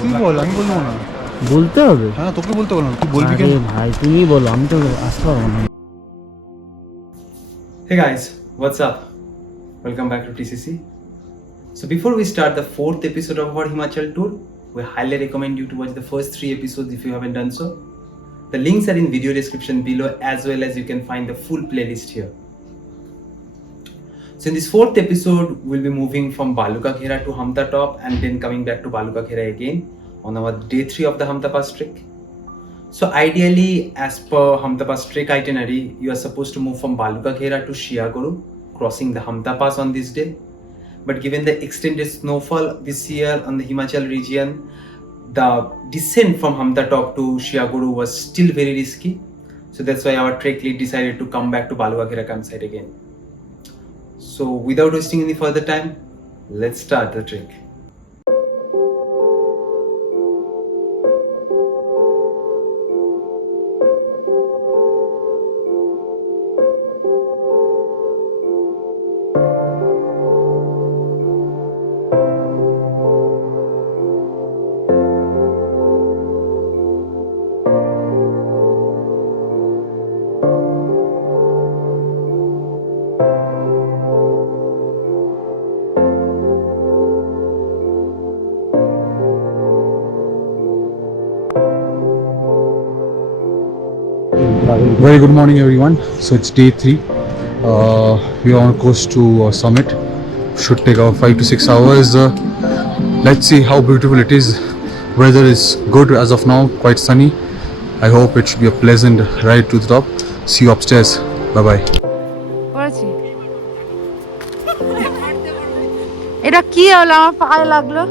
তুই বল, আমি বলবো না। বলতে হবে? হ্যাঁ, তোকে বলতে বললাম, তুই বলবি আরে কেন? ভাই তুমি বলো, আমি তো আসতে পারবো না। Hey guys, what's up? Welcome back to TCC. So before we start the fourth episode of our Himachal tour, we highly recommend you to watch the first 3 episodes if you haven't done so. The links are in video description below, as well as you can find the full playlist here. So in this fourth episode, we'll be moving from Baluka Khera to Hamta Top and then coming back to Baluka Khera again on our day 3 of the Hamta Pass trek. So ideally, as per Hamta Pass trek itinerary, you are supposed to move from Baluka Khera to Shiaguru, crossing the Hamta Pass on this day. But given the extended snowfall this year on the Himachal region, the descent from Hamta Top to Shiaguru was still very risky. So that's why our trek lead decided to come back to Baluka Khera campsite again. So without wasting any further time, let's start the trek. Very good morning, everyone. So it's day 3. We are on course to summit. Should take about 5 to 6 hours. Let's see how beautiful it is. Weather is good as of now, quite sunny. I hope it should be a pleasant ride to the top. See you upstairs. Bye bye. করেছি। এটা কি হলো, আমার পায়ে লাগলো,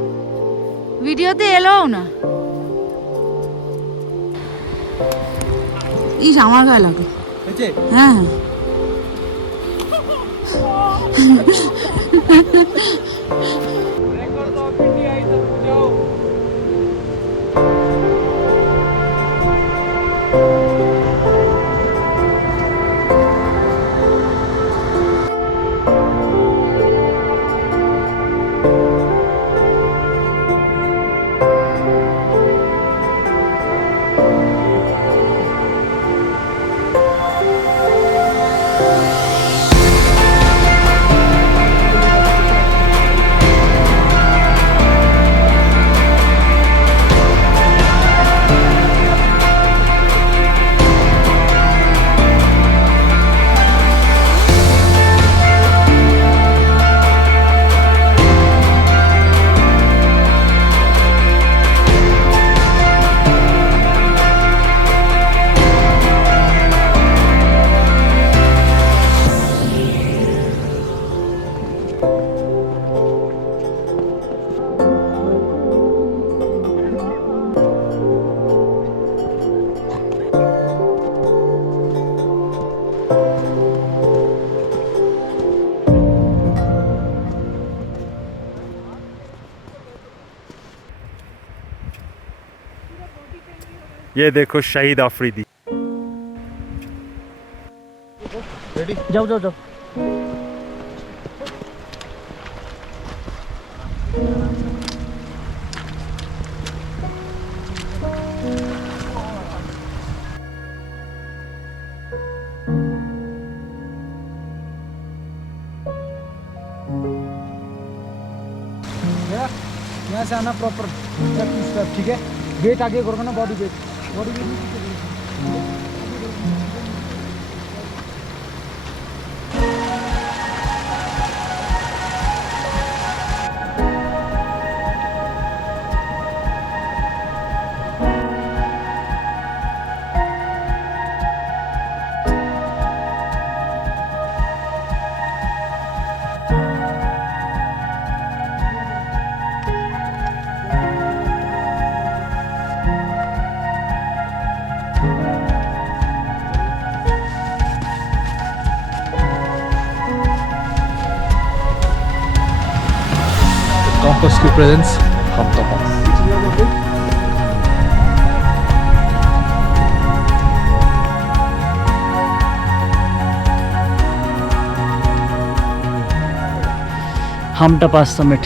ভিডিওতে এলোও না। ইস, আমার গায়ে লাগলো। হ্যাঁ ये देखो शहीद आफरीदी। যাও যাও যাও। यहाँ से आना प्रॉपर स्टेप टू स्टेप, ठीक है। वेट आगे करो ना, body weight, body weight. Compass की presence, Hamta Pass. Hamta Pass summit.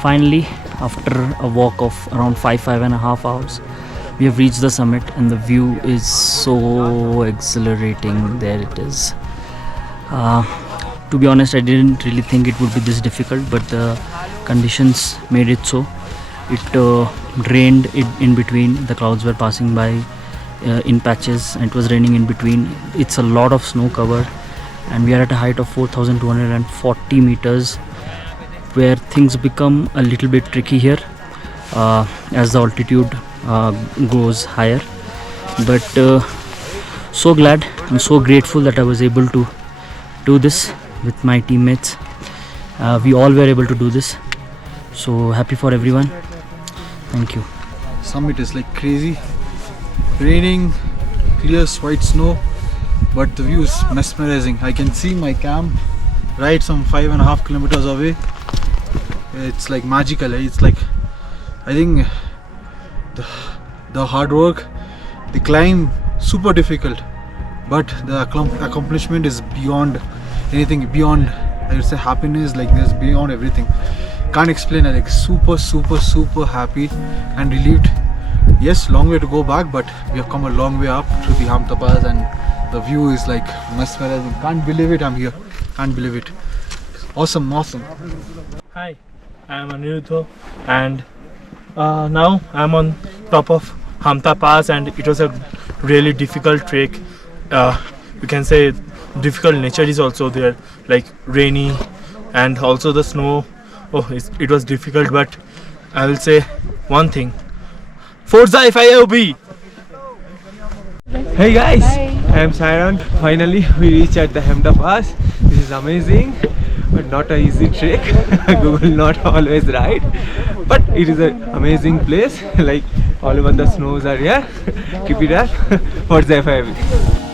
Finally, after a walk of around 5.5 hours, we have reached the summit, and the view is so exhilarating. There it is. To be honest, I didn't really think it would be this difficult, but the conditions made it so. It rained in between. The clouds were passing by in patches, and it was raining in between. It's a lot of snow cover, and we are at a height of 4,240 meters, where things become a little bit tricky here as the altitude goes higher. But so glad and so grateful that I was able to do this with my teammates. We all were able to do this, so happy for everyone. Thank you. Summit is like crazy. Raining, clear white snow, but the view is mesmerizing. I can see my camp right some 5.5 kilometers away. It's like magical. It's like, I think the hard work, the climb, super difficult, but the accomplishment is beyond anything, beyond, I would say, happiness. Like, there's beyond everything. Can't explain it. Like, super happy and relieved. Yes, long way to go back, but we have come a long way up to the Hamta Pass, and the view is like mesmerizing. Can't believe it, I'm here. Can't believe it. Awesome. Hi, I am Aniruddha, and now I am on top of Hamta Pass, and it was a really difficult trek. You can say difficult nature is also there, like rainy, and also the snow. It was difficult, but I will say one thing: Forza FIOB! Hey guys, I am Saran. Finally we reached at the Hamta Pass. This is amazing, but not an easy trek. Google not always right, but it is an amazing place. Like, all over the snows are here. Keep it up. Forza FIOB.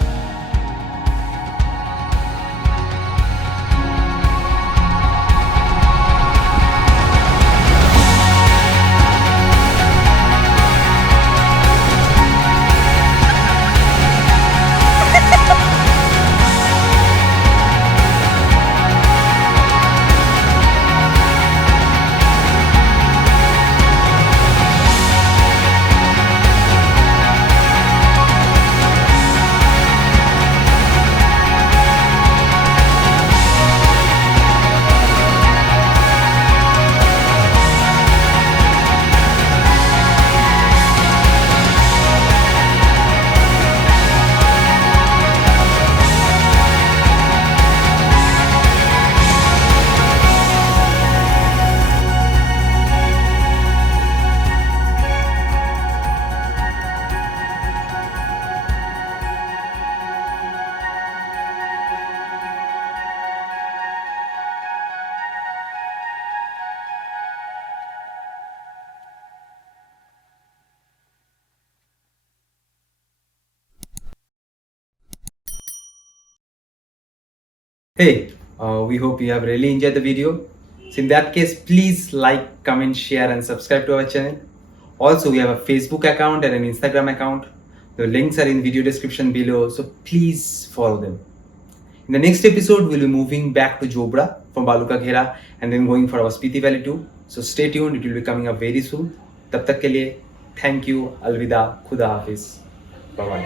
Hey, we hope you have really enjoyed the video. So in that case, please like, comment, share and subscribe to our channel. Also, we have a Facebook account and an Instagram account. The links are in video description below, so please follow them. In the next episode, we'll be moving back to Jobra from Baluka Khera and then going for our Spiti Valley too. So stay tuned, it will be coming up very soon. Tab tak ke liye, thank you, alvida, khuda hafiz, bye bye.